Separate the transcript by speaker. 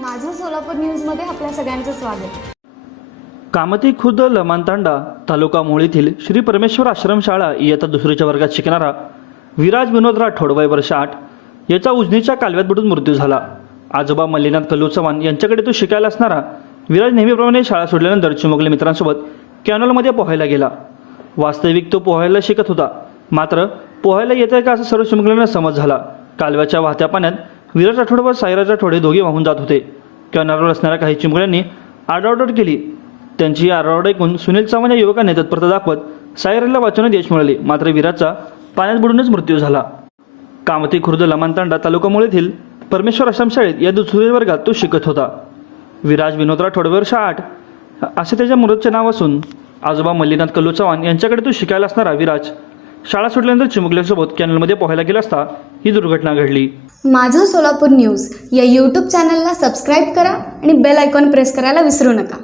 Speaker 1: माझं सोलापूर न्यूजमध्ये आपल्या सगळ्यांचं स्वागत.
Speaker 2: कामती खुर्द लमानतांडा तालुका मोळीतील श्री परमेश्वर आश्रमशाळा इयत्ता दुसरीच्या वर्गात शिकणारा विराज विनोद राठोड वय वर्ष आठ याचा उजनीच्या कालव्यात बुडून मृत्यू झाला. आजोबा मल्लीनाथ कल्लू चव्हाण यांच्याकडे तो शिकायला असणारा विराज नेहमीप्रमाणे शाळा सोडल्यानंतर चिमुकले मित्रांसोबत कॅनॉलमध्ये पोहायला गेला. वास्तविक तो पोहायला शिकत होता. मात्र पोहायला येत आहे का असं सर्व चिमुकल्यांना समज झाला. कालव्याच्या वाहत्या पाण्यात विराज राठोड व साईराज आठवडे दोघे वाहून जात होते. कॅनॉलवर असणाऱ्या काही चिमुकल्यांनी आरडाओरड केली. त्यांची ही आरडाओरड ऐकून सुनील चव्हाण या युवकाने तत्परता दाखवत सायराला वाचवण्यात यश मिळाले. मात्र विराजचा पाण्यात बुडूनच मृत्यू झाला. कामती खुर्द लमानतांडा तालुका येथील परमेश्वर आश्रमशाळेत या दुसऱ्या वर्गात तो शिकत होता. विराज विनोदराव राठोड वर्ष आठ. असे त्याच्या मुरतचे नाव असून आजोबा मल्लीनाथ कल्लू चव्हाण यांच्याकडे तो शिकायला असणारा विराज शाळा सुटल्यानंतर चिमुकल्यासोबत कॅनलमध्ये पोहायला गेला असता ही दुर्घटना घडली.
Speaker 1: माझं सोलापूर न्यूज या यूट्यूब चॅनलला सबस्क्राईब करा आणि बेल आयकॉन प्रेस करायला विसरू नका.